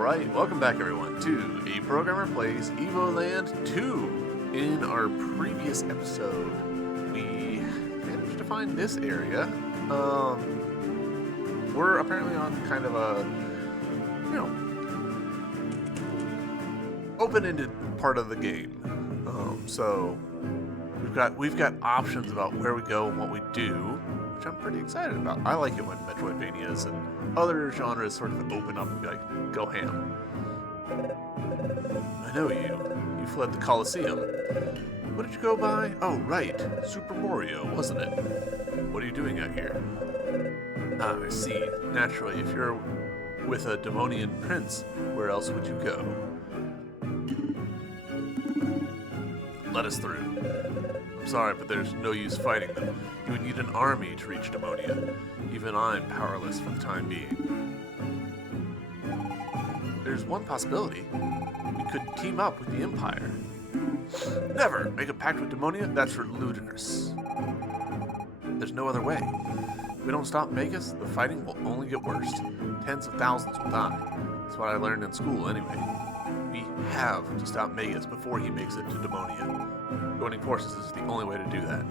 Alright, welcome back everyone to A Programmer Plays Evoland 2. In our previous episode, we managed to find this area. We're apparently on kind of a, open-ended part of the game. So we've got options about where we go and what we do, which I'm pretty excited about. I like it when Metroidvanias and other genres sort of open up and be like, go ham. I know you. You fled the Colosseum. What did you go by? Oh, right. Super Mario, wasn't it? What are you doing out here? Ah, I see. Naturally, if you're with a demonian prince, where else would you go? Let us through. I'm sorry, but there's no use fighting them. You would need an army to reach Demonia. Even I'm powerless for the time being. There's one possibility. We could team up with the Empire. Never! Make a pact with Demonia? That's ludicrous. There's no other way. If we don't stop Magus, the fighting will only get worse. Tens of thousands will die. That's what I learned in school anyway. We have to stop Magus before he makes it to Demonia. Joining forces is the only way to do that.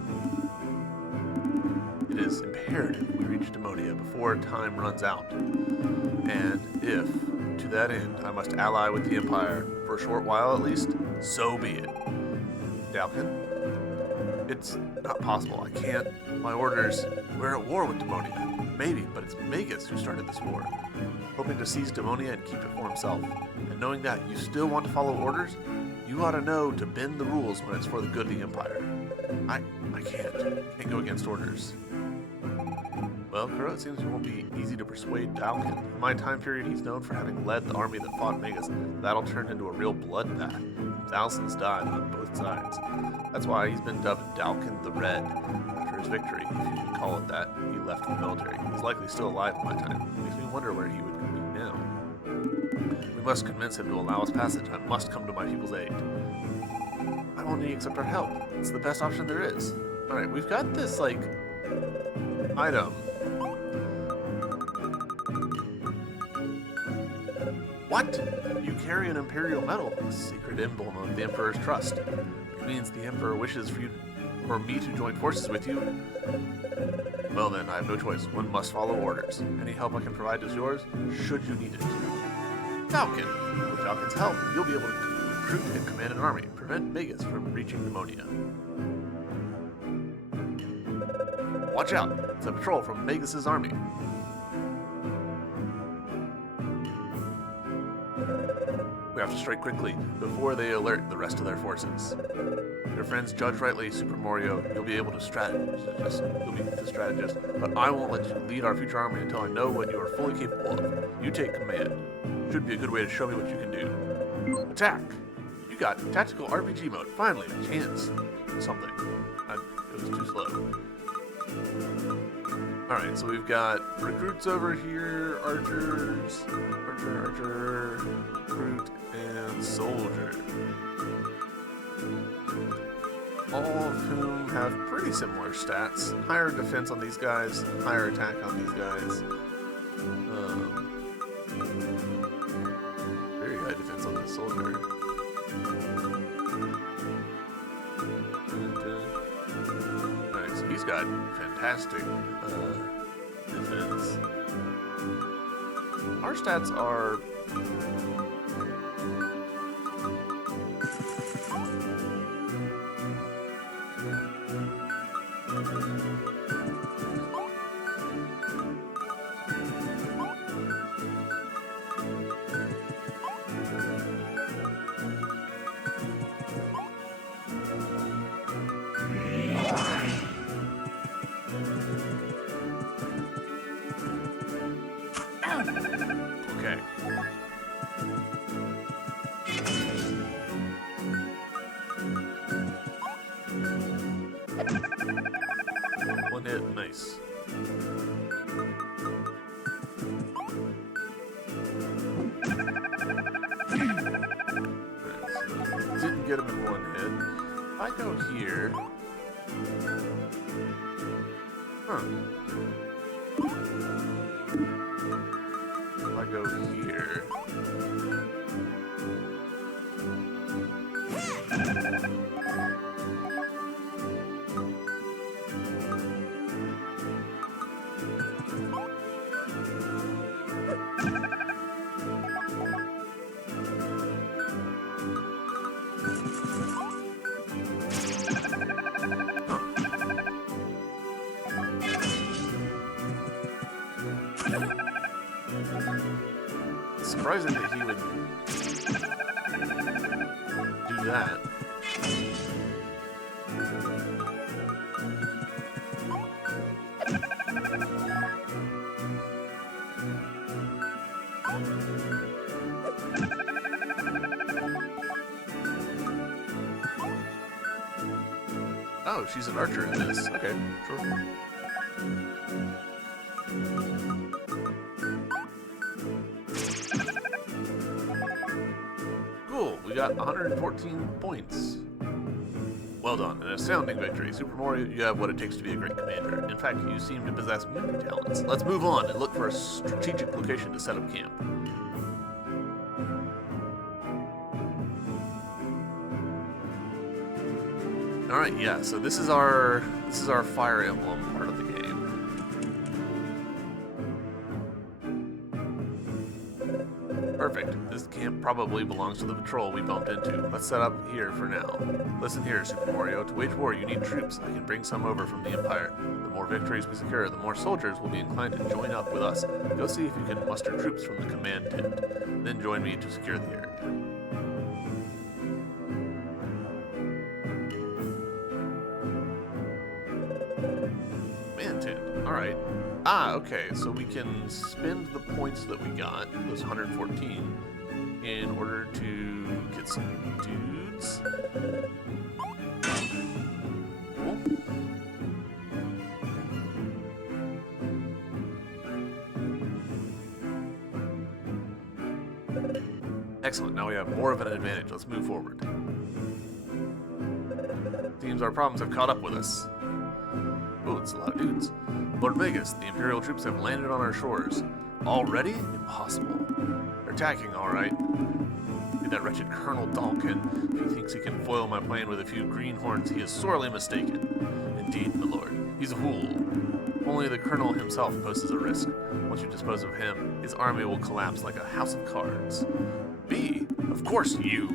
It is imperative we reach Demonia before time runs out. And if, to that end, I must ally with the Empire, for a short while at least, so be it. Dalkin? It's not possible. I can't. My orders, we're at war with Demonia. Maybe, but it's Magus who started this war. Hoping to seize Demonia and keep it for himself. And knowing that you still want to follow orders, you ought to know to bend the rules when it's for the good of the Empire. I can't go against orders. Well, Kuro, it seems it won't be easy to persuade Dalkin. In my time period, he's known for having led the army that fought Magus. That'll turn into a real bloodbath. Thousands died on both sides. That's why he's been dubbed Dalkin the Red. After his victory, if you can call it that, he left the military. He's likely still alive in my time. Makes me wonder where he would be now. We must convince him to allow us passage. I must come to my people's aid. I won't need accept our help. It's the best option there is. Alright, we've got this, item. What? You carry an Imperial medal, a secret emblem of the Emperor's trust. It means the Emperor wishes for me to join forces with you. Well then, I have no choice. One must follow orders. Any help I can provide is yours, should you need it. Falcon. With Falcon's help, you'll be able to recruit and command an army, prevent Magus from reaching Demonia. Watch out! It's a patrol from Magus' army. We have to strike quickly before they alert the rest of their forces. Your friends judge rightly, Super Mario. You'll be able to strategist. You'll be the strategist, but I won't let you lead our future army until I know what you are fully capable of. You take command. Should be a good way to show me what you can do. Attack! You got tactical RPG mode. Finally, a chance. Something. It was too slow. Alright, so we've got recruits over here, archers, archer, recruit, and soldier. All of whom have pretty similar stats. Higher defense on these guys, higher attack on these guys. Very high defense on this soldier. Alright, so he's got fantastic defense. Our stats are okay. One hit, nice. Didn't get him in one hit. If I go here. Huh. If I go here. It's surprising that he would do that. Oh, she's an archer in this. Okay, sure. Cool, we got 114 points. Well done, an astounding victory. Super Mario, you have what it takes to be a great commander. In fact, you seem to possess many talents. Let's move on and look for a strategic location to set up camp. Alright, yeah, so this is our Fire Emblem part of the game. Perfect. This camp probably belongs to the patrol we bumped into. Let's set up here for now. Listen here, Super Mario. To wage war, you need troops. I can bring some over from the Empire. The more victories we secure, the more soldiers will be inclined to join up with us. Go see if you can muster troops from the command tent. Then join me to secure the area. Alright. Ah, okay, so we can spend the points that we got, those 114, in order to get some dudes. Cool. Excellent, now we have more of an advantage. Let's move forward. Seems our problems have caught up with us. Oh, it's a lot of dudes. Lord Vegas, the Imperial troops have landed on our shores. Already? Impossible. They're attacking, all right. And that wretched Colonel Dalkin, if he thinks he can foil my plan with a few greenhorns, he is sorely mistaken. Indeed, my lord. He's a fool. Only the Colonel himself poses a risk. Once you dispose of him, his army will collapse like a house of cards. Me? Of course you!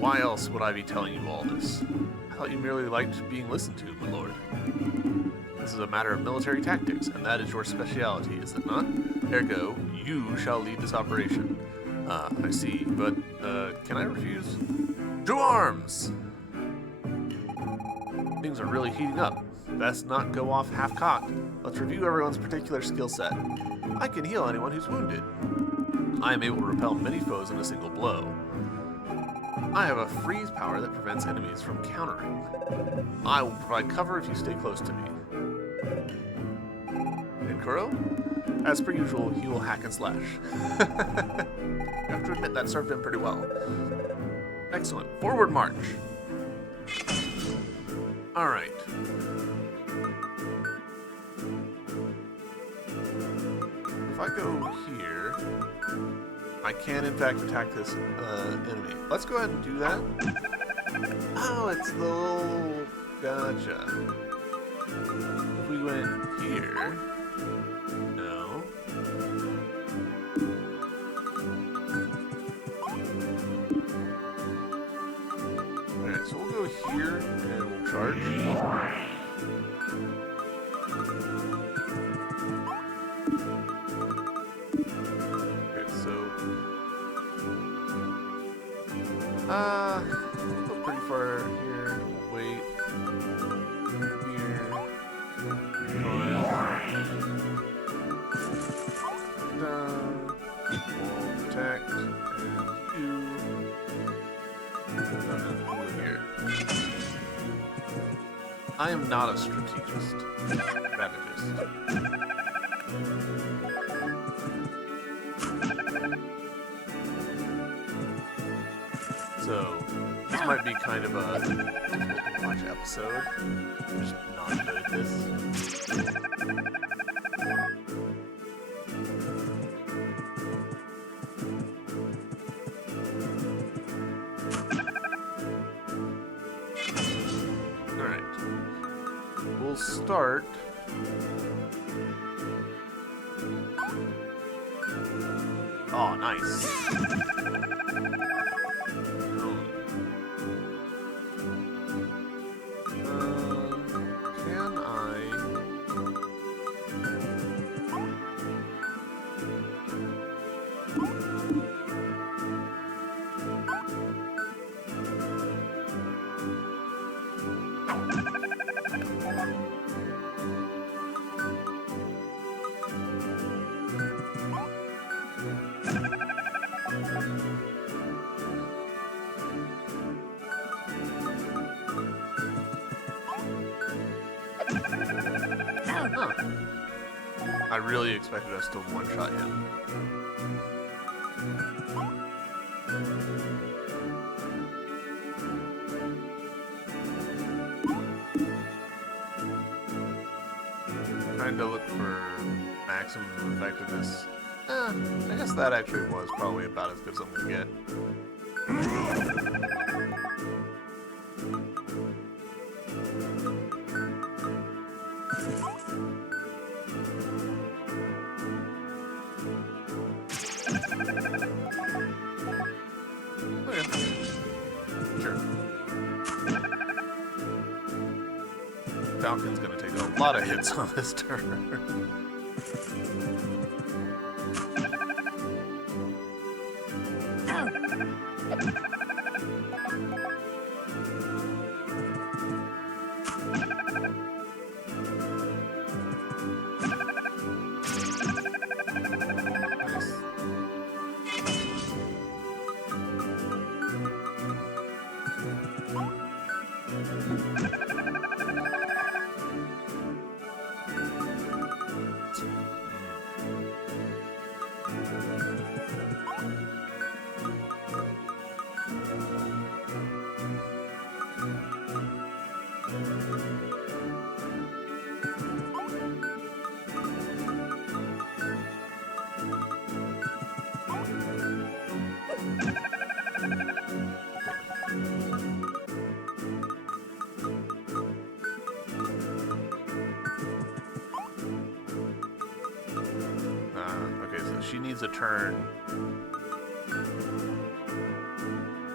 Why else would I be telling you all this? I thought you merely liked being listened to, my lord. This is a matter of military tactics, and that is your specialty, is it not? Ergo, you shall lead this operation. I see, but, can I refuse? To arms! Things are really heating up. Best not go off half-cocked. Let's review everyone's particular skill set. I can heal anyone who's wounded. I am able to repel many foes in a single blow. I have a freeze power that prevents enemies from countering. I will provide cover if you stay close to me. And Kuro? As per usual, he will hack and slash. You have to admit that served him pretty well. Excellent. Forward march. Alright. If I go here, I can in fact attack this enemy. Let's go ahead and do that. Oh, it's the little... Gotcha. If we went here... No. Alright, so we'll go here and we'll charge. Okay, so... go pretty far here. We'll wait. Here. Down. We'll protect. And you. Here. I am not a strategist. Strategist. So, this might be kind of a difficult to watch episode. I'm just not good at this. Alright. We'll start. Oh, nice. Can I... I really expected us to one-shot him. Trying to look for maximum effectiveness. I guess that actually was probably about as good as I'm gonna get. Okay. Sure. Falcon's gonna take a lot of hits on this turn. Okay, so she needs a turn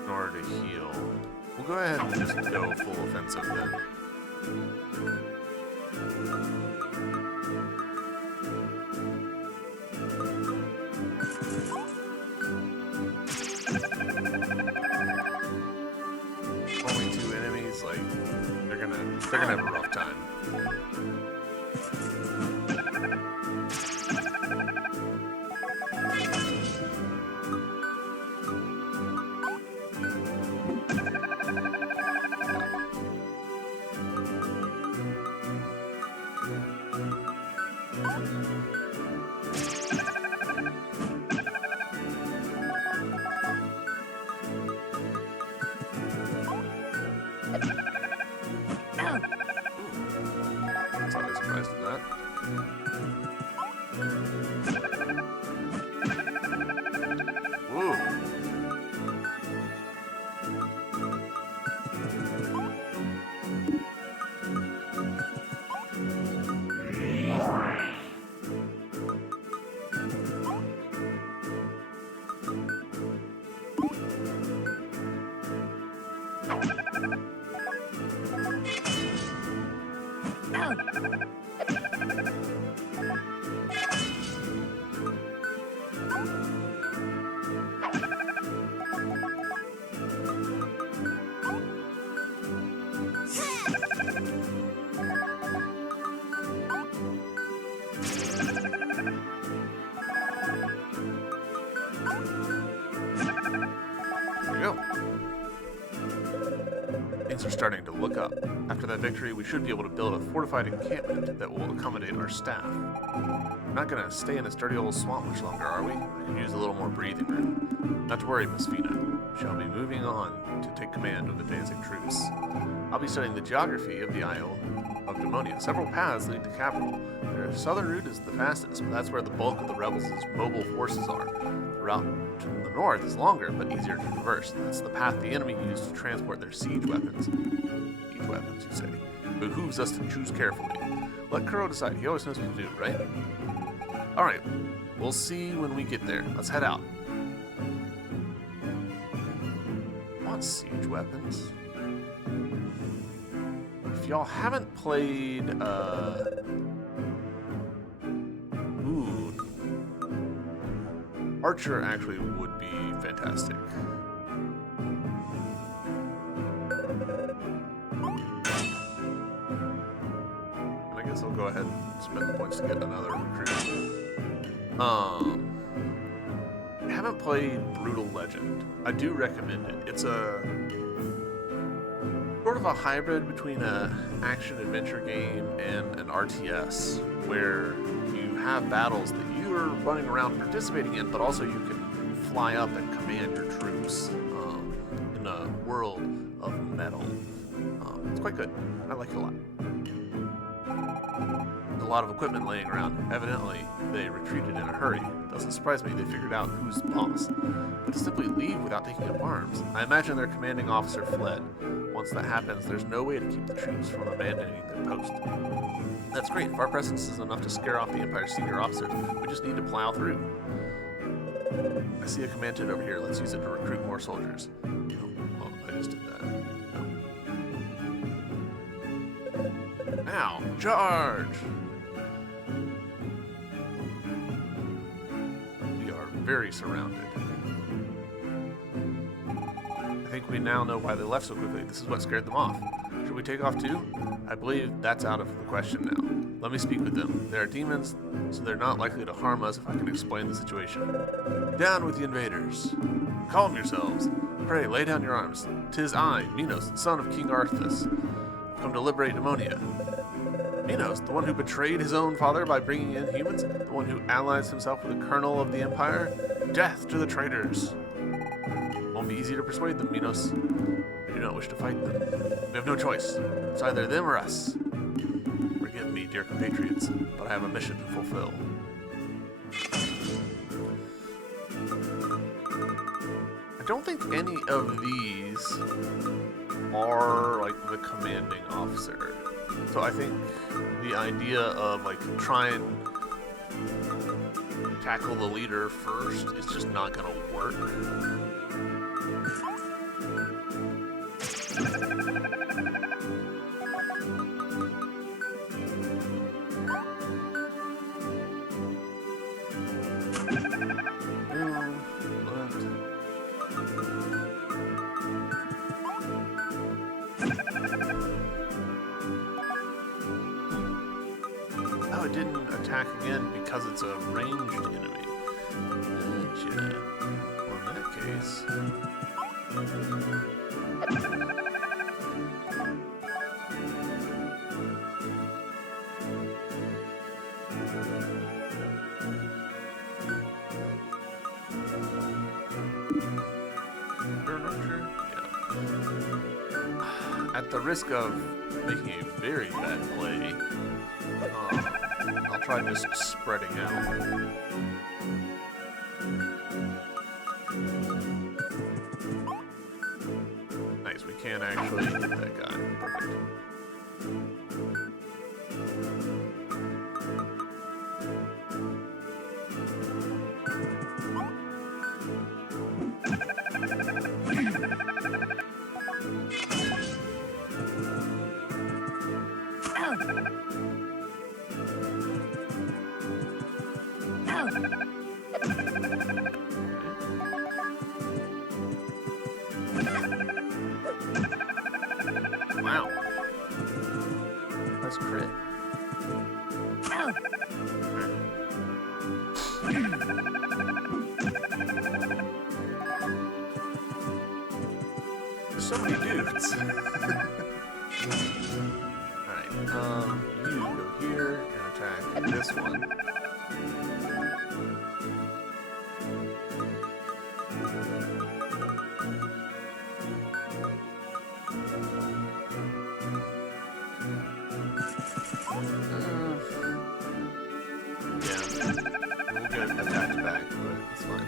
in order to heal. We'll go ahead and just go full offensive then. Only 2 enemies, like they're gonna have a rough time. Totally surprised at that. Woo! Things are starting to look up. After that victory, we should be able to build a fortified encampment that will accommodate our staff. We're not gonna stay in this dirty old swamp much longer, are we? I could use a little more breathing room. Not to worry, Miss Fina. Shall be moving on to take command of advancing troops. I'll be studying the geography of the Isle of Demonia. Several paths lead to capital. Their southern route is the fastest, but that's where the bulk of the rebels' mobile forces are. The route to the north is longer, but easier to traverse. That's the path the enemy used to transport their siege weapons. Siege weapons, you say. It behooves us to choose carefully. Let Kuro decide. He always knows what to do, right? Alright, we'll see when we get there. Let's head out. I want siege weapons. If y'all haven't played, Archer actually would be fantastic. And I guess I'll go ahead and spend the points to get another recruit. Haven't played Brutal Legend. I do recommend it. It's a sort of a hybrid between a action-adventure game and an RTS, where you have battles that you are running around participating in, but also you can fly up and command your troops in a world of metal. It's quite good. I like it a lot. A lot of equipment laying around. Evidently, they retreated in a hurry. Doesn't surprise me they figured out who's boss. But to simply leave without taking up arms, I imagine their commanding officer fled. Once that happens, there's no way to keep the troops from abandoning their post. That's great. If our presence is enough to scare off the Empire's senior officers, we just need to plow through. I see a command tent over here. Let's use it to recruit more soldiers. Oh, I just did that. No. Now, charge! We are very surrounded. I think we now know why they left so quickly. This is what scared them off. Should we take off too? I believe that's out of the question now. Let me speak with them. They are demons, so they're not likely to harm us if I can explain the situation. Down with the invaders. Calm yourselves. Pray, lay down your arms. 'Tis I, Minos, son of King Arthas, come to liberate Demonia. Minos, the one who betrayed his own father by bringing in humans? The one who allies himself with the colonel of the Empire? Death to the traitors! Won't be easy to persuade them, Minos. I do not wish to fight them. We have no choice. It's either them or us. Forgive me, dear compatriots, but I have a mission to fulfill. I don't think any of these are like the commanding officer. So I think the idea of like try and tackle the leader first is just not gonna work. Oh, it didn't attack again because it's a ranged enemy. Gotcha. Well, in that case... At the risk of making a very bad play, I'll try just spreading out. Nice, we can actually hit that guy. Perfect. Wow. That's crit. There's so many dudes. Alright, you go here and attack this one. We'll get attacked back, but it's fine.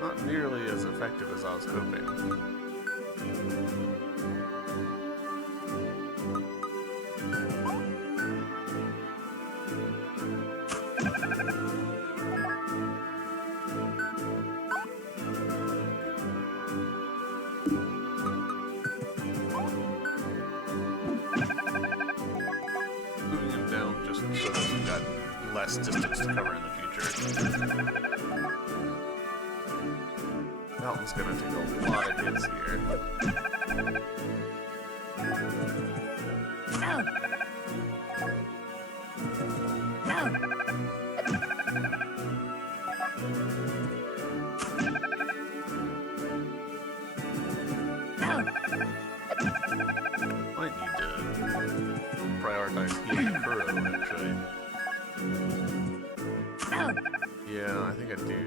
Not nearly as effective as I was hoping. Moving him down just so that we've got less distance to cover in the future. Mountain's gonna take a lot of hits here. Might need to prioritize healing Kuro, actually. Yeah, I think I do.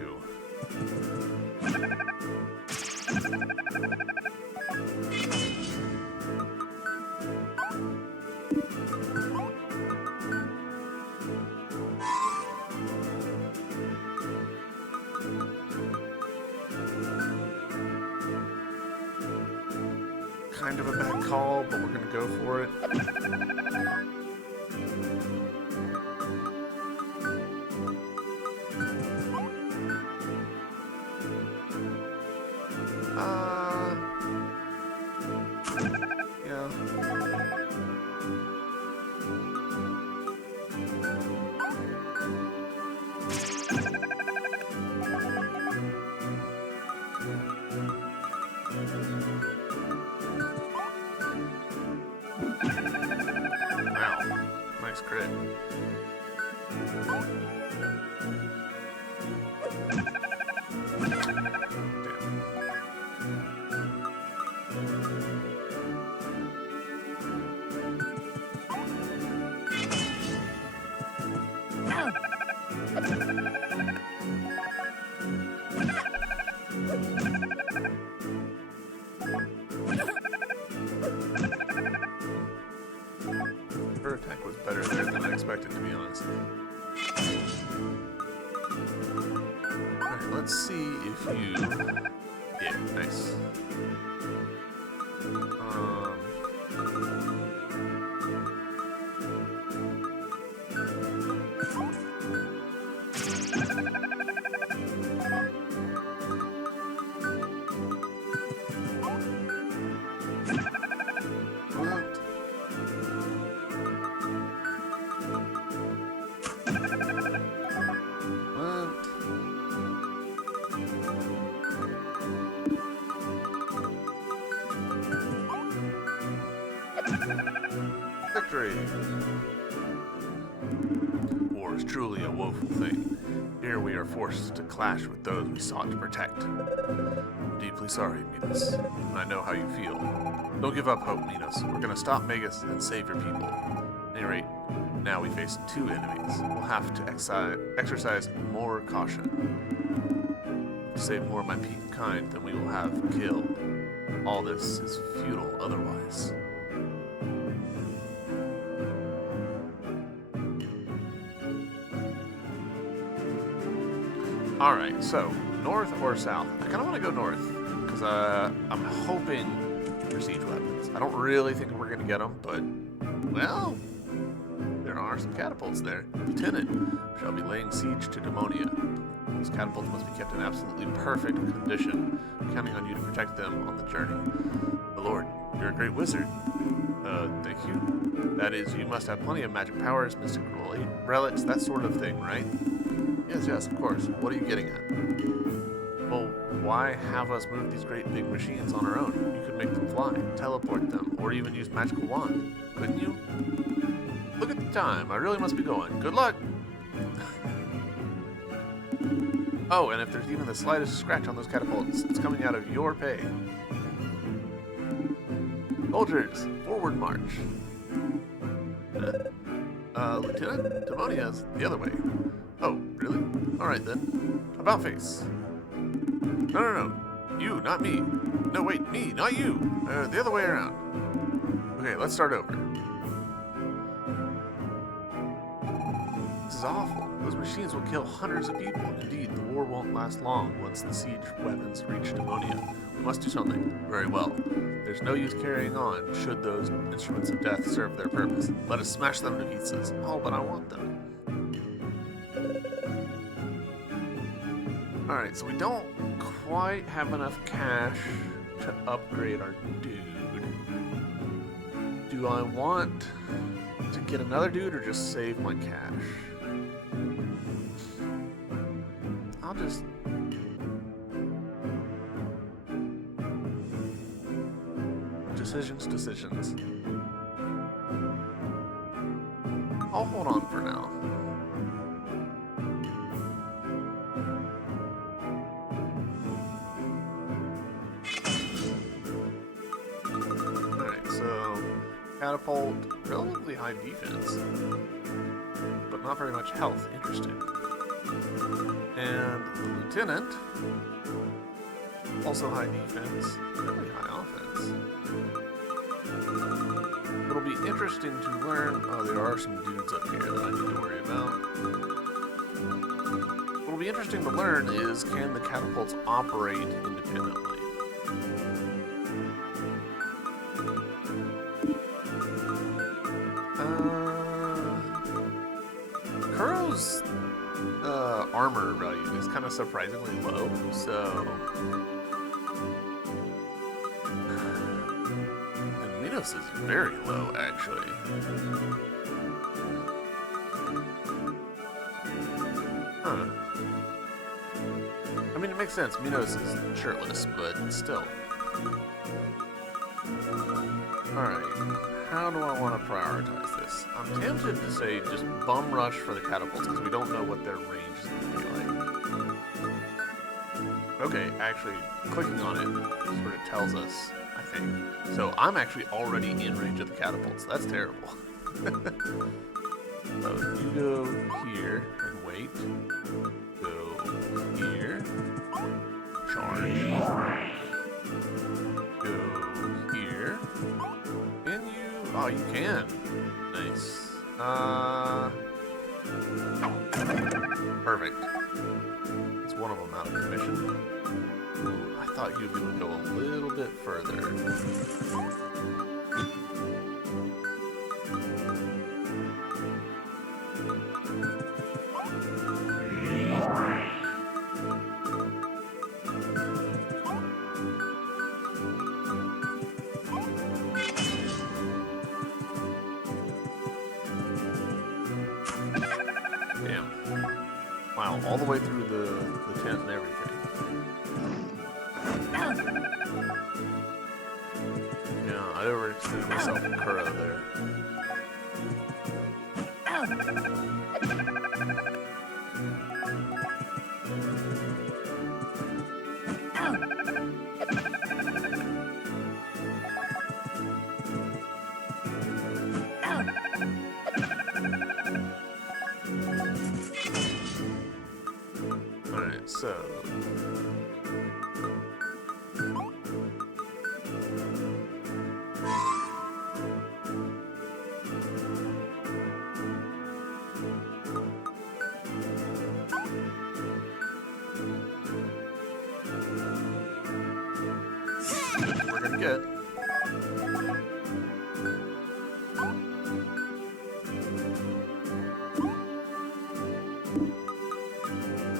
Kind of a bad call, but we're gonna go for it. Yeah. Wow, nice crit. Her attack was better there than I expected, to be honest. Alright, let's see if you... Yeah, nice. Victory! War is truly a woeful thing. Here we are forced to clash with those we sought to protect. I'm deeply sorry, Minos. I know how you feel. Don't give up hope, Minos. We're gonna stop Magus and save your people. At any rate, now we face two enemies. We'll have to exercise more caution. To save more of my kind than we will have killed. All this is futile otherwise. Alright, so, north or south? I kind of want to go north, because I'm hoping for siege weapons. I don't really think we're going to get them, but, well, there are some catapults there. Lieutenant shall be laying siege to Demonia. These catapults must be kept in absolutely perfect condition. I'm counting on you to protect them on the journey. My lord, you're a great wizard. Thank you. That is, you must have plenty of magic powers, mystical relics, that sort of thing, right? Yes, of course. What are you getting at? Well, why have us move these great big machines on our own? You could make them fly, teleport them, or even use magical wand. Couldn't you? Look at the time. I really must be going. Good luck! Oh, and if there's even the slightest scratch on those catapults, it's coming out of your pay. Soldiers, forward march. Lieutenant? Demonia's the other way. Oh, really? Alright then. About face. No. You, not me. No, wait, me, not you. The other way around. Okay, let's start over. This is awful. Those machines will kill hundreds of people. Indeed, the war won't last long once the siege weapons reach Demonia. We must do something. Very well. There's no use carrying on should those instruments of death serve their purpose. Let us smash them to pieces. Oh, but I want them. Alright, so we don't quite have enough cash to upgrade our dude. Do I want to get another dude or just save my cash? I'll just... Decisions. I'll hold on for now. Alright, so catapult, relatively high defense, but not very much health. Interesting. And the lieutenant, also high defense, really high offense. It'll be interesting to learn. Oh, there are some dudes up here that I need to worry about. What'll be interesting to learn is, can the catapults operate independently? Kuro's armor value is kind of surprisingly low, so... This is very low, actually. Huh. I mean, it makes sense. Minos is shirtless, but still. Alright. How do I want to prioritize this? I'm tempted to say just bum rush for the catapults, because we don't know what their range is going to be like. Okay, actually, clicking on it sort of tells us, I think. So I'm actually already in range of the catapults. That's terrible. So you go here and wait. Go here. Charge. Go here. And you... Oh, you can. Nice. Perfect. It's one of them out of commission. Ooh, I thought you'd be able to go a little bit further. Damn. Wow, all the way through the tent and everything. Yeah, I overextended myself in Kuro there. Alright, so... we're gonna get.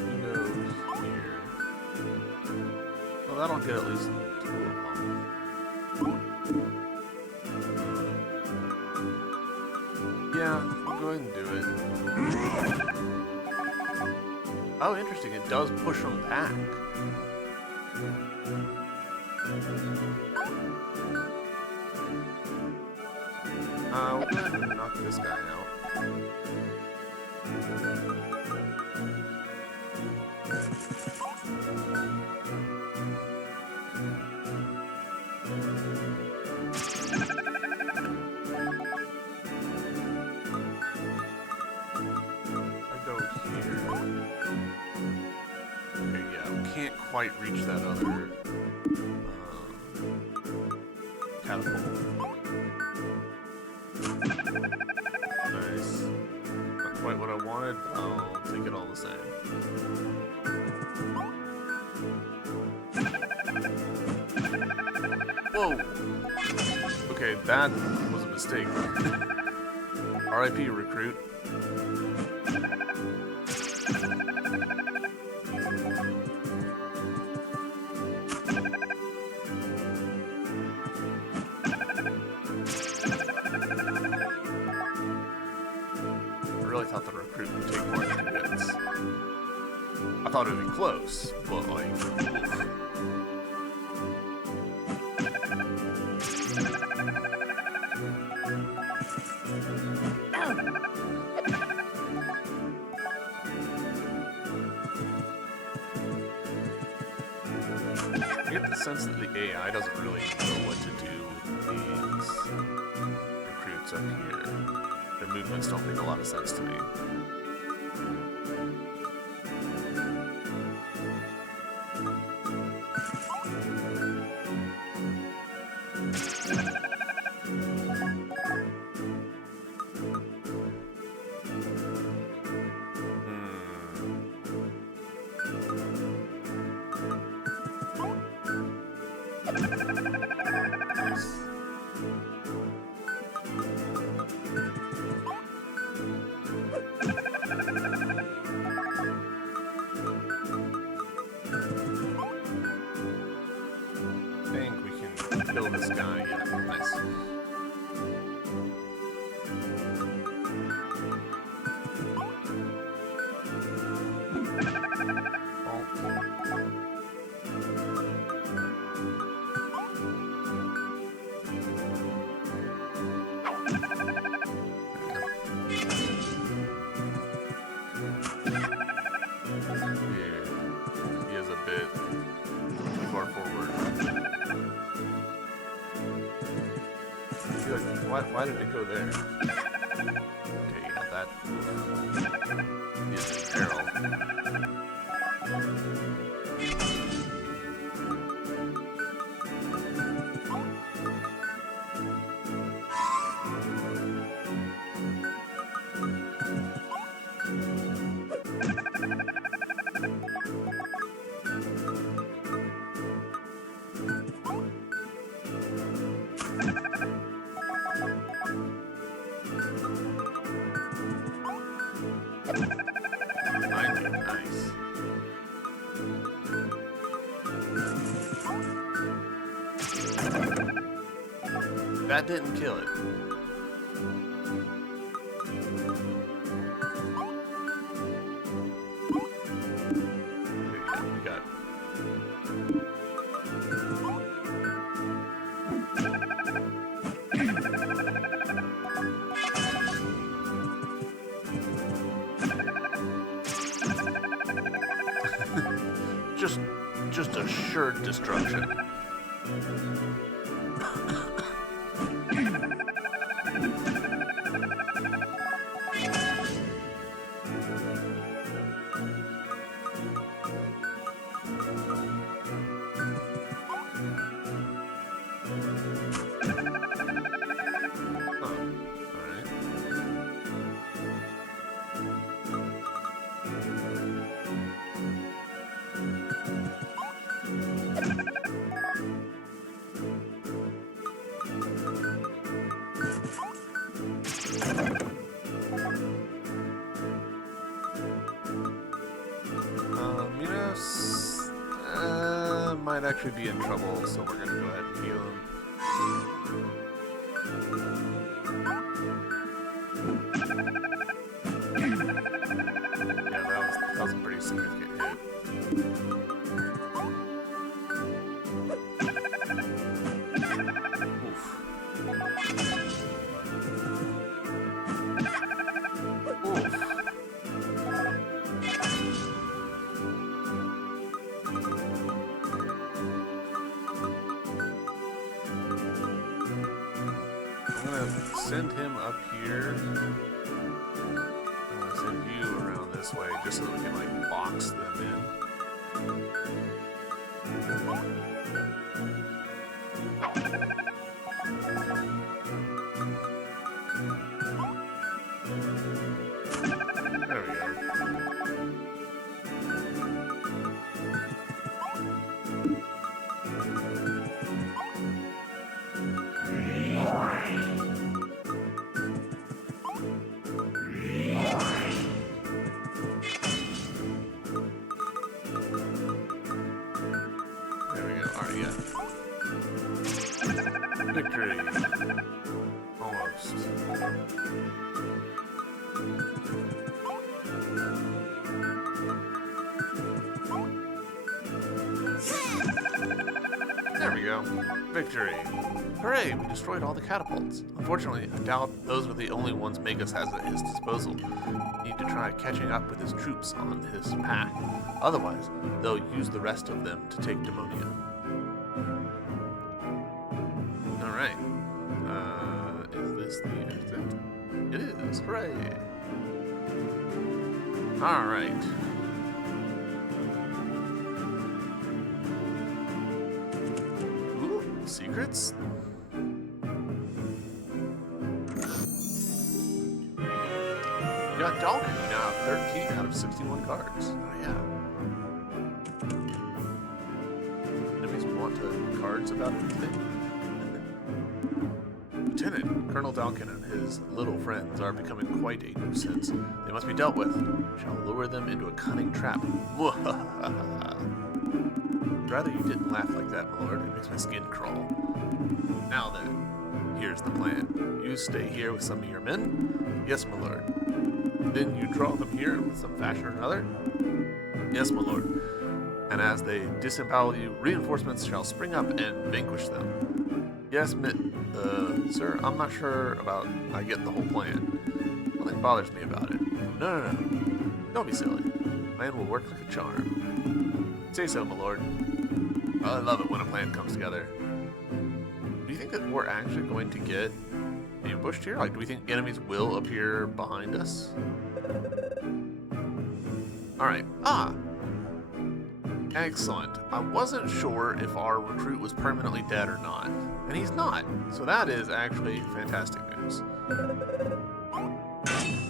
He goes here. Well, that'll get at least 2 of them. Yeah, we'll go ahead and do it. Oh, interesting. It does push them back. We'll go ahead and knock this guy out. I go here. Okay, yeah, we can't quite reach that other catapult. Nice. Not quite what I wanted, but I'll take it all the same. Whoa! Okay, that was a mistake. R.I.P. recruit. I really thought the recruit would take more hits. I thought thought it would be close, but like, oof. I get the sense that the AI doesn't really know what to do with these recruits up here. Their movements don't make a lot of sense to me. Kill this guy, yeah, nice. Yeah, he is a bit too far forward. Why did it go there? Okay, yeah, that is in peril. Nice. That didn't kill it. We got just assured destruction. Might actually be in trouble, so we're gonna go ahead and heal him. Yeah, that was a pretty significant hit. Oof. Send him up here. I'm gonna send you around this way just so that we can like box them in. There we go. Victory. Almost. Victory! Hooray! We destroyed all the catapults. Unfortunately, I doubt those are the only ones Magus has at his disposal. Need to try catching up with his troops on his path. Otherwise, they'll use the rest of them to take Demonia. Alright. Is this the exit? It is! Hooray! Alright. Ooh, secrets? You got Dalkin, you now have 13 out of 61 cards. Oh yeah. Enemies want cards about anything? Lieutenant, Colonel Dalkin and his little friends are becoming quite a nuisance. They must be dealt with. Shall lure them into a cunning trap. Rather you didn't laugh like that, my lord. It makes my skin crawl. Now then, here's the plan. You stay here with some of your men? Yes, my lord. Then you draw them here with some fashion or another? Yes, my lord. And as they disembowel you, reinforcements shall spring up and vanquish them. Yes, sir, I'm not sure about I get the whole plan. Nothing bothers me about it. No. Don't be silly. Plan will work like a charm. Say so, my lord. Well, I love it when a plan comes together. Do you think that we're actually going to get ambushed here? Like, do we think enemies will appear behind us? Alright. Excellent. I wasn't sure if our recruit was permanently dead or not. And he's not. So that is actually fantastic news.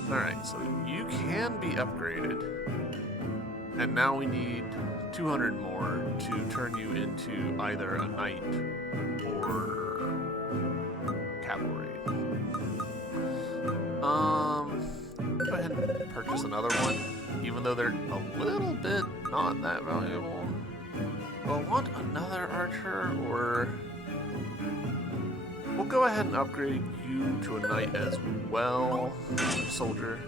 Alright, so you can be upgraded. And now we need 200 more to turn you into either a knight or cavalry. Go ahead and purchase another one, even though they're a little bit not that valuable. Do I want another archer, or we'll go ahead and upgrade you to a knight as well, soldier.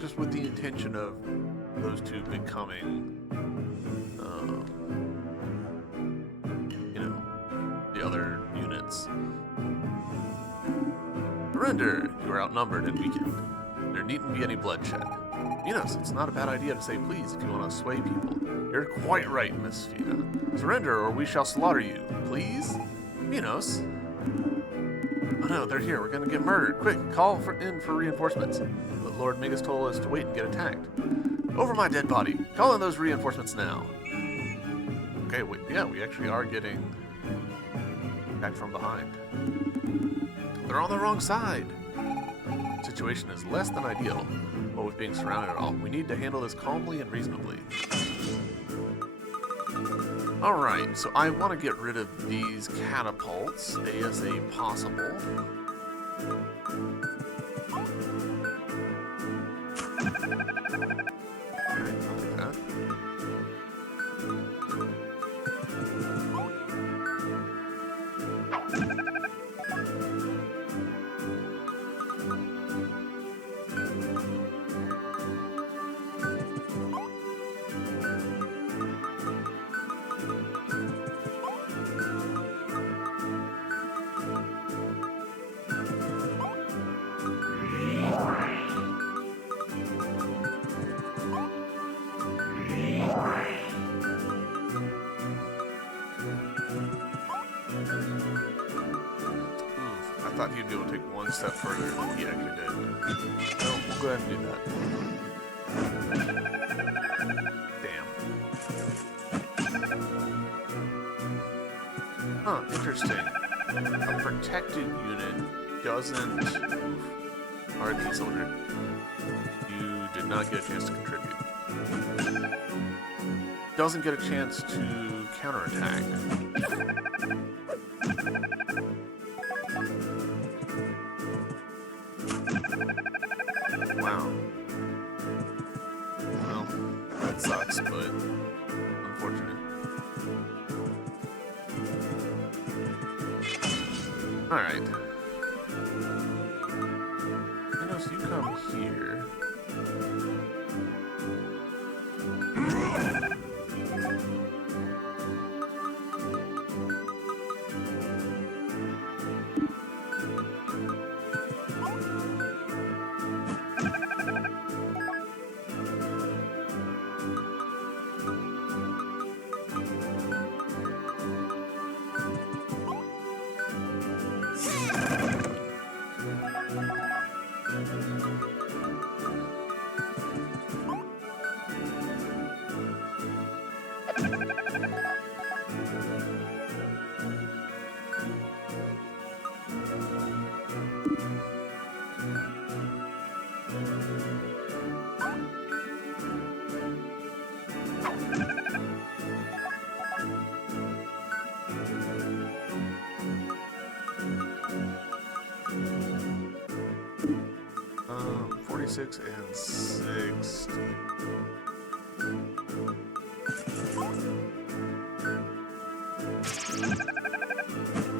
Just with the intention of those two becoming, the other units. Surrender! You are outnumbered and weakened. There needn't be any bloodshed. Minos, it's not a bad idea to say please if you want to sway people. You're quite right, Miss Fina. Surrender or we shall slaughter you. Please? Minos? Oh no, they're here. We're gonna get murdered. Quick, call in for reinforcements. But Lord Magus told us to wait and get attacked. Over my dead body. Call in those reinforcements now. Okay, yeah, we actually are getting attacked from behind. They're on the wrong side. The situation is less than ideal, but with being surrounded at all, we need to handle this calmly and reasonably. Alright, so I want to get rid of these catapults ASA possible. Alright, I'll do that. I thought he'd be able to take one step further than he actually did. No, we'll go ahead and do that. Damn. Huh, interesting. A protected unit doesn't... RIP, soldier. You did not get a chance to contribute. Doesn't get a chance to counterattack. Wow. Well, that sucks, but unfortunate. Alright. So you come here. 46 and 60.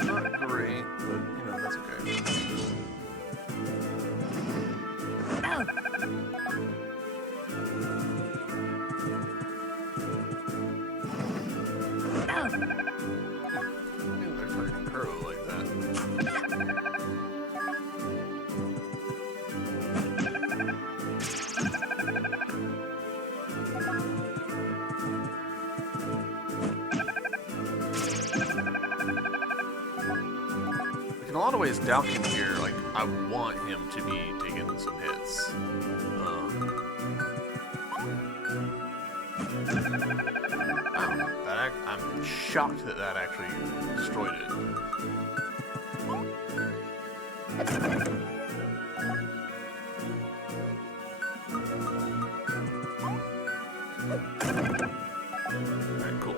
Not great, but you know, that's okay. They're targeting Kuro like that. In a lot of ways, Dalkin here, like, I want him to be taking some hits. Wow, I'm shocked that that actually destroyed it. Alright, cool.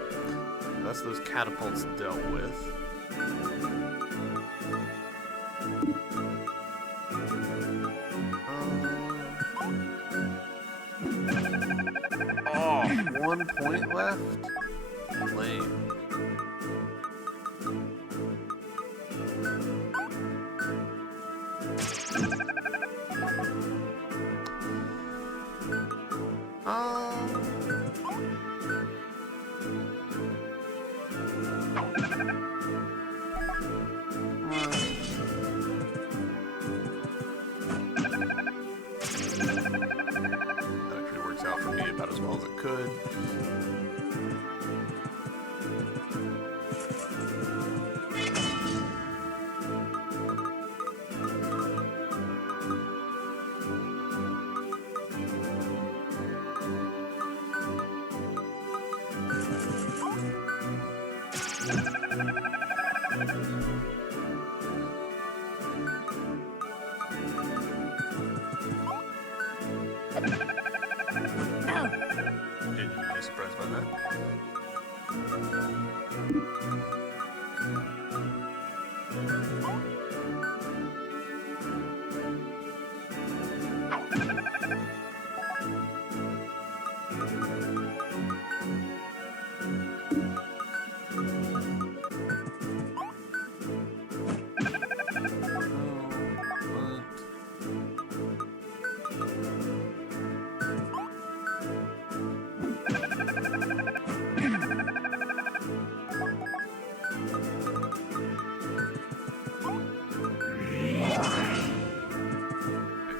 That's those catapults dealt with. Oh, 1 point left? Lame. That actually works out for me about as well as it could. Genuinely surprised by that.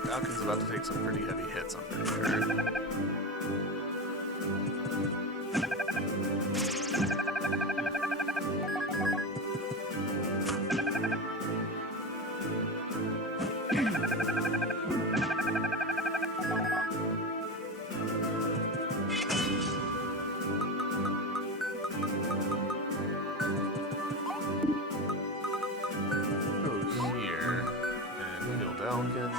Falcon's about to take some pretty heavy hits, I'm pretty sure. Go here and heal Falcon.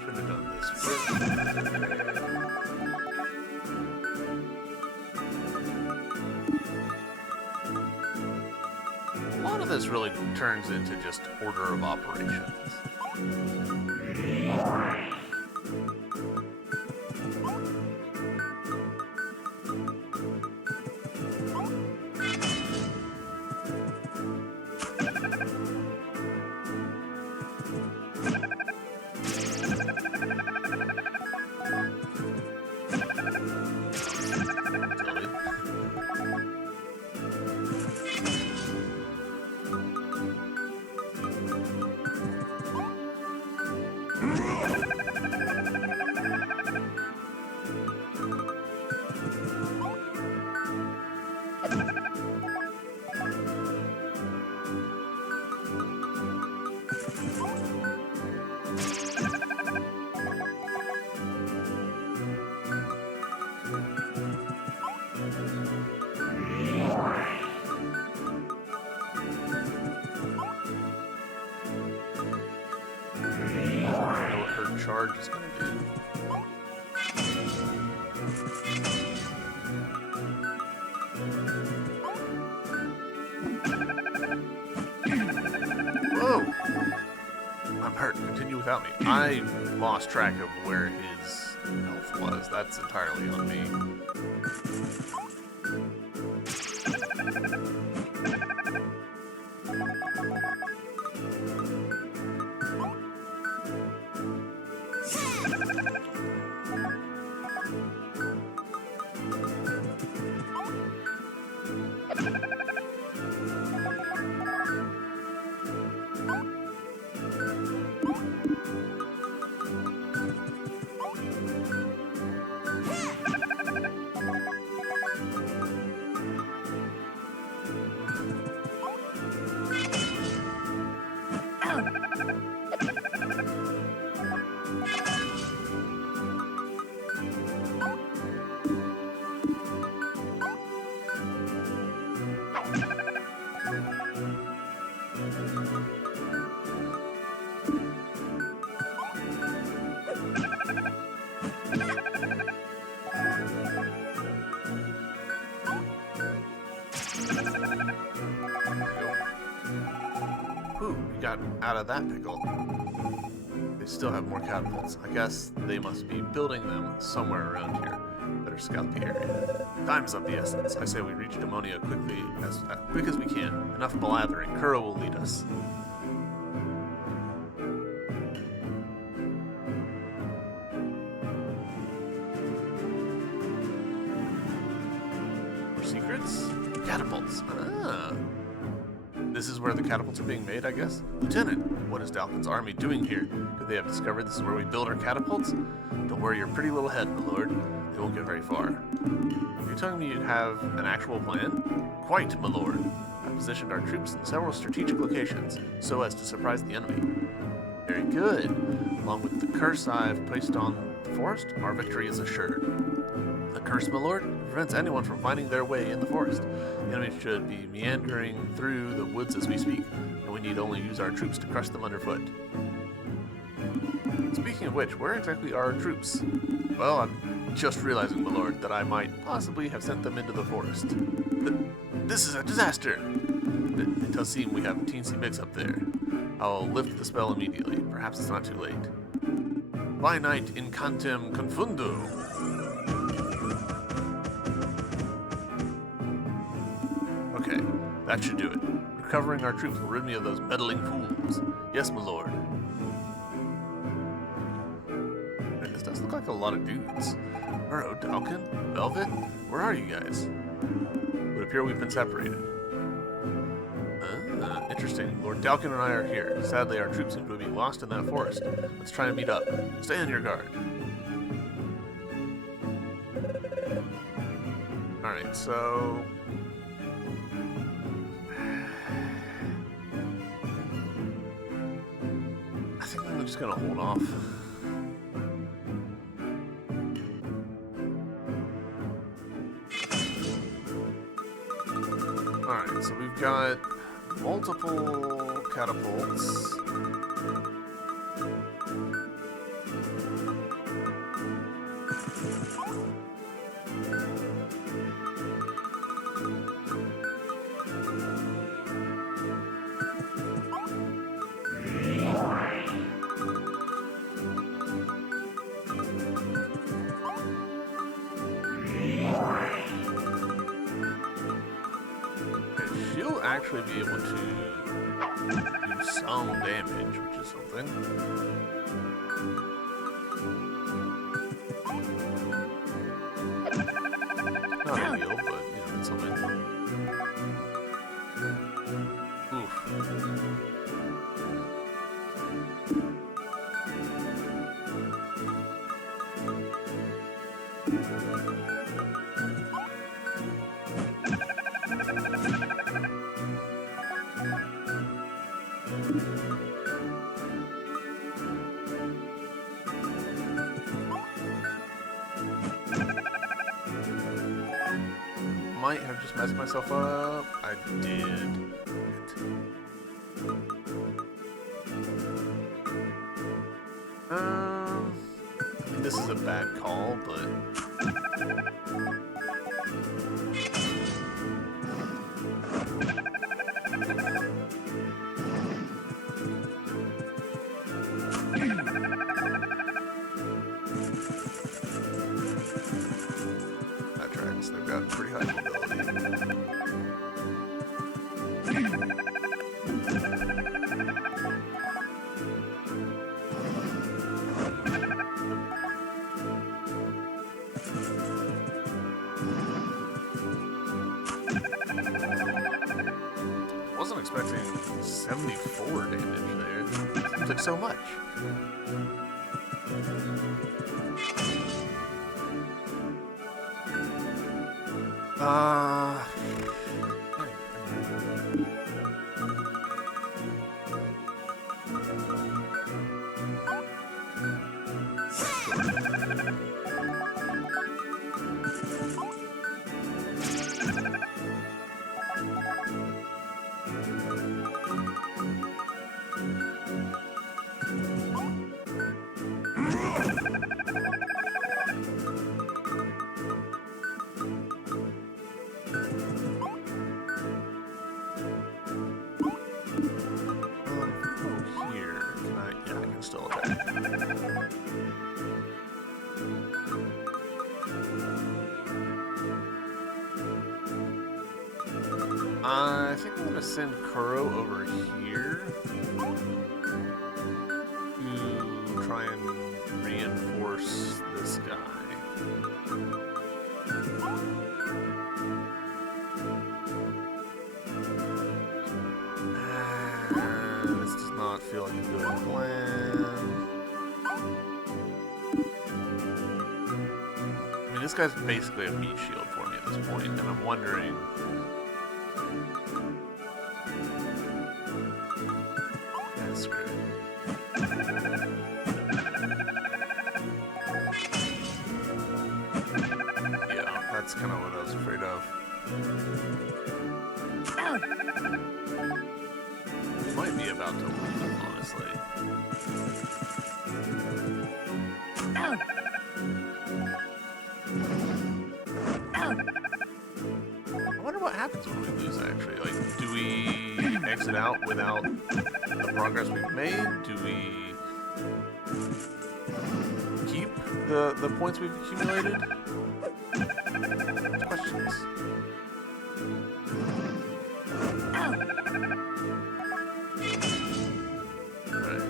Should have done this first. A lot of this really turns into just order of operations. Charge is going to do. without me. I lost track of where his health was. That's entirely on me. Ooh, we got out of that pickle. They still have more catapults. I guess they must be building them somewhere around here. Better scout the area. Time's of the essence. I say we reach Demonia quickly, as quick as we can. Enough blathering. Kuro will lead us. More secrets? Catapults. Ah. This is where the catapults are being made, I guess? Lieutenant, what is Dalkin's army doing here? Could they have discovered this is where we build our catapults? Don't worry your pretty little head, my lord. They won't get very far. Are you telling me you have an actual plan? Quite, my lord. I positioned our troops in several strategic locations, so as to surprise the enemy. Very good. Along with the curse I've placed on the forest, our victory is assured. The curse, my lord, prevents anyone from finding their way in the forest. The enemy should be meandering through the woods as we speak, and we need only use our troops to crush them underfoot. Speaking of which, where exactly are our troops? Well, I'm just realizing, my lord, that I might possibly have sent them into the forest. This is a disaster! It does seem we have a teensy mix up there. I'll lift the spell immediately. Perhaps it's not too late. By night incantem confundo. Okay, that should do it. Recovering our troops will rid me of those meddling fools. Yes, my lord. Wait, this does look like a lot of dudes. Burrow, Dalkin, Velvet, where are you guys? It would appear we've been separated. Interesting. Lord Dalkin and I are here. Sadly, our troops seem to be lost in that forest. Let's try and meet up. Stay on your guard. Alright, so... I think I'm just gonna hold off. Alright, so we've got multiple catapults. She'll actually be able to do some damage, which is something. Not ideal, but you know, it's something. Oof. Might have just messed myself up. I did. I mean, this is a bad call, but attacks. They've got pretty high mobility. Wasn't expecting 74 damage there. It took so much. I think I'm gonna send Kuro over here to try and reinforce this guy. This does not feel like a good plan. I mean, this guy's basically a meat shield for me at this point, and I'm wondering. That's kind of what I was afraid of. Might be about to lose, honestly. I wonder what happens when we lose, actually. Like, do we exit out without the progress we've made? Do we keep the points we've accumulated? Questions. Right.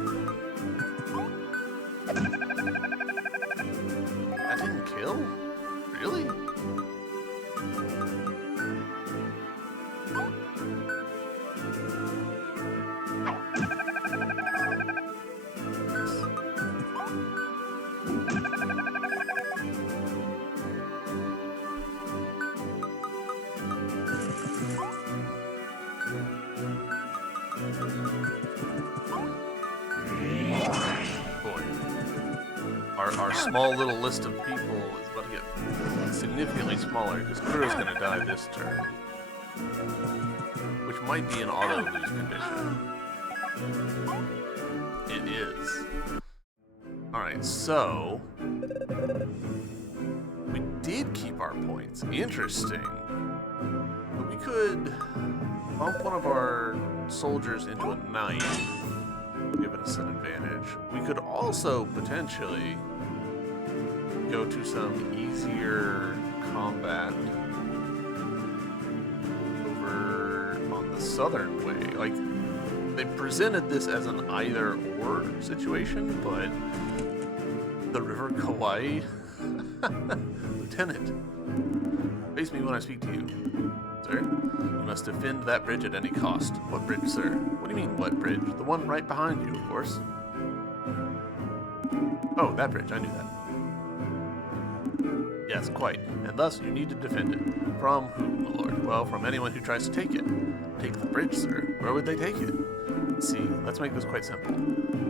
That didn't kill? Really? Our small little list of people is about to get significantly smaller because Kuro's going to die this turn, which might be an auto-lose condition. It is. Alright, so we did keep our points. Interesting. But we could bump one of our soldiers into a knight, giving us an advantage. We could also potentially go to some easier combat over on the southern way. Like, they presented this as an either-or situation, but the River Kauai, Lieutenant, face me when I speak to you. Sir, you must defend that bridge at any cost. What bridge, sir? What do you mean, what bridge? The one right behind you, of course. Oh, that bridge, I knew that. Yes, quite. And thus, you need to defend it. From whom, my lord? Well, from anyone who tries to take it. Take the bridge, sir. Where would they take it? See, let's make this quite simple.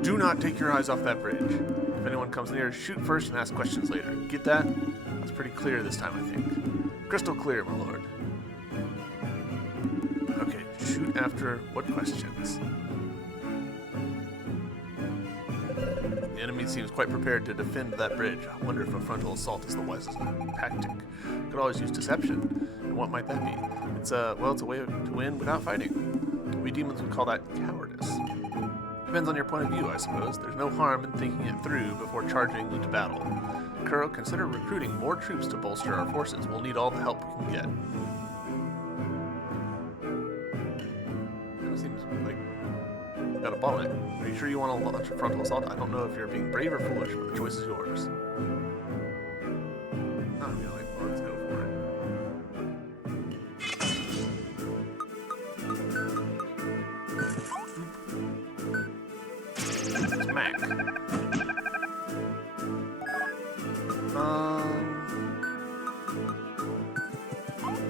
Do not take your eyes off that bridge. If anyone comes near, shoot first and ask questions later. Get that? That's pretty clear this time, I think. Crystal clear, my lord. Okay, shoot after what questions? The enemy seems quite prepared to defend that bridge. I wonder if a frontal assault is the wisest tactic. Could always use deception. And what might that be? It's a way to win without fighting. We demons would call that cowardice. Depends on your point of view, I suppose. There's no harm in thinking it through before charging into battle. Kuro, consider recruiting more troops to bolster our forces. We'll need all the help we can get. It seems like you got a bullet. Are you sure you want to launch a frontal assault? I don't know if you're being brave or foolish, but the choice is yours. I'm like, well, let's go for it. Smack.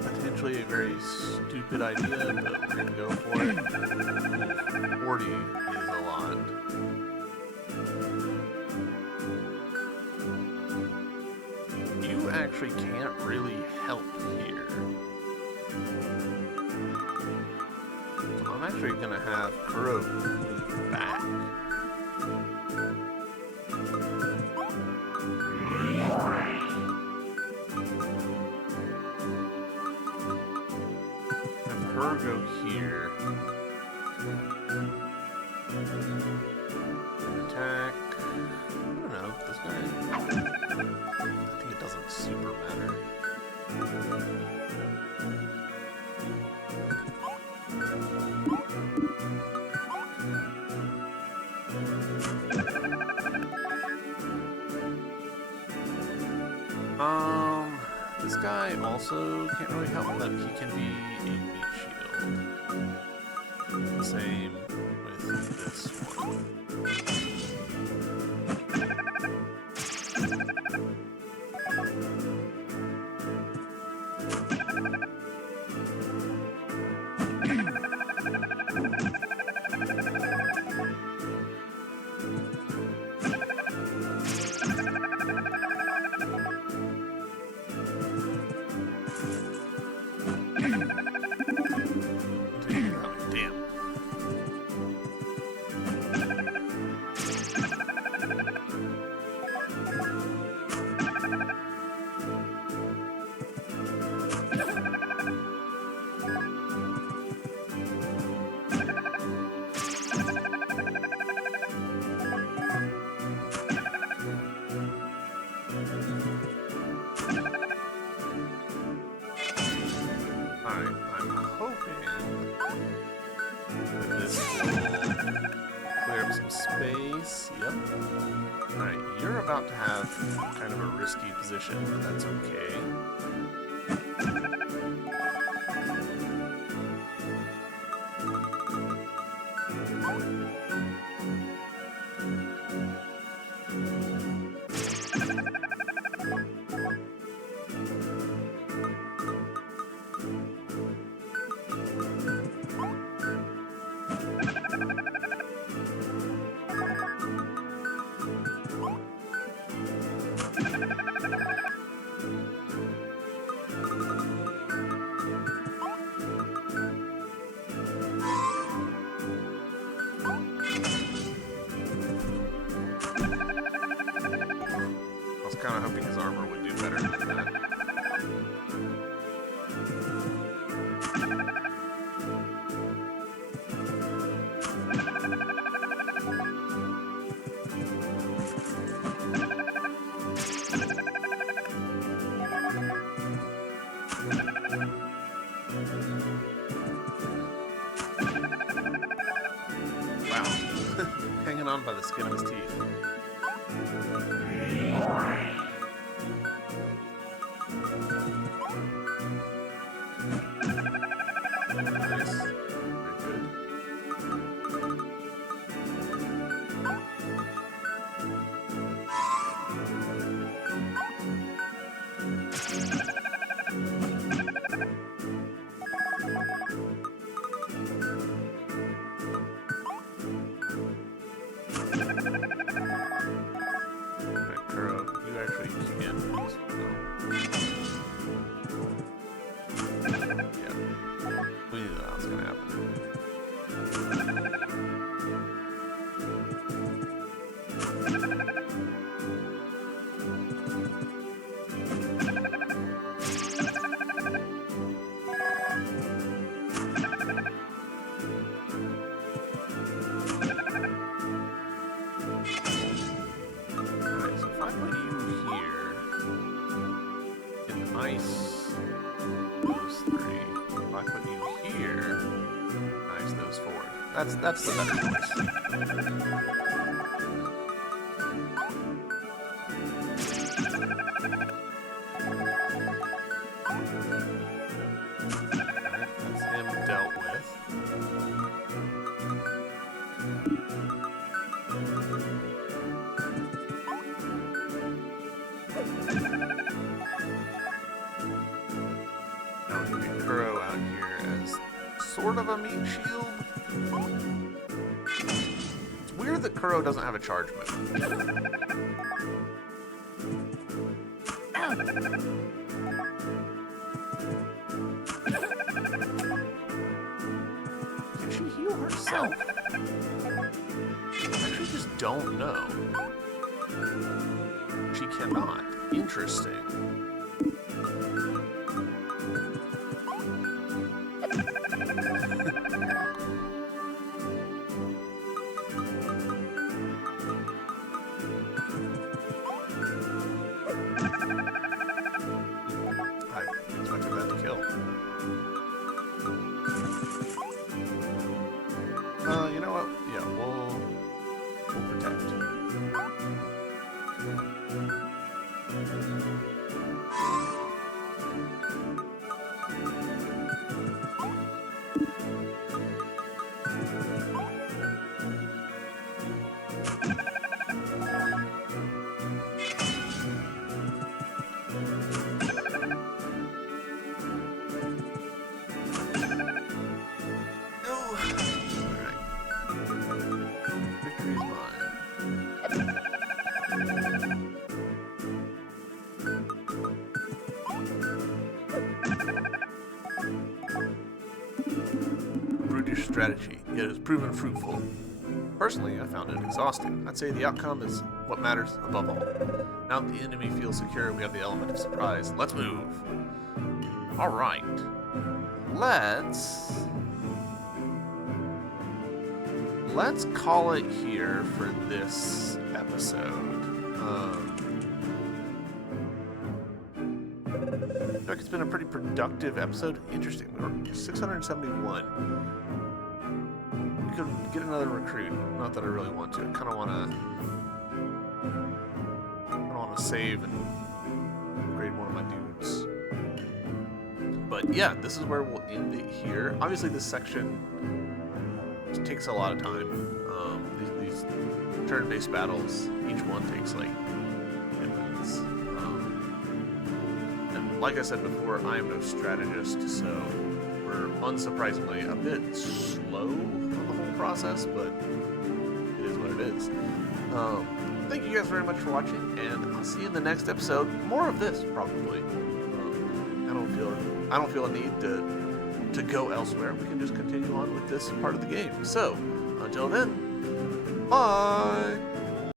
Potentially a very stupid idea, but we're gonna go for it. 40 is a lot. You actually can't really help here. So I'm actually gonna have Kuro move back. Her go here. Attack. I don't know, this guy. I think it doesn't super matter. This guy also can't really help, but he can be a meat shield. Same with this one. Space, yep. Alright, you're about to have kind of a risky position, but that's okay. Kind of hoping his armor would do better than that. Wow. Hanging on by the skin of his teeth. Nice. Very good. those 3. If I put you here, nice, those 4. That's the better choice. That's him dealt with. Now we can get Kuro out here as sort of a meat shield. It's weird that Kuro doesn't have a charge move. Can she heal herself? I actually just don't know. She cannot. Interesting. I expected that to kill. You know what? Yeah, we'll protect. Brutish strategy, yet it has proven fruitful. Personally, I found it exhausting. I'd say the outcome is what matters above all. Now that the enemy feels secure, we have the element of surprise. Let's move. Alright. Let's call it here for this episode. I feel like it's been a pretty productive episode. Interesting. We're 671. We could get another recruit. Not that I really want to. I kind of want to save and upgrade one of my dudes. But yeah, this is where we'll end it here. Obviously, this section takes a lot of time. These turn-based battles, each one takes like 10 minutes. And like I said before, I am no strategist, so we're unsurprisingly a bit slow on the whole process, but it is what it is. Thank you guys very much for watching, and I'll see you in the next episode. More of this, probably. I don't feel a need to go elsewhere. We can just continue on with this part of the game. So, until then, bye!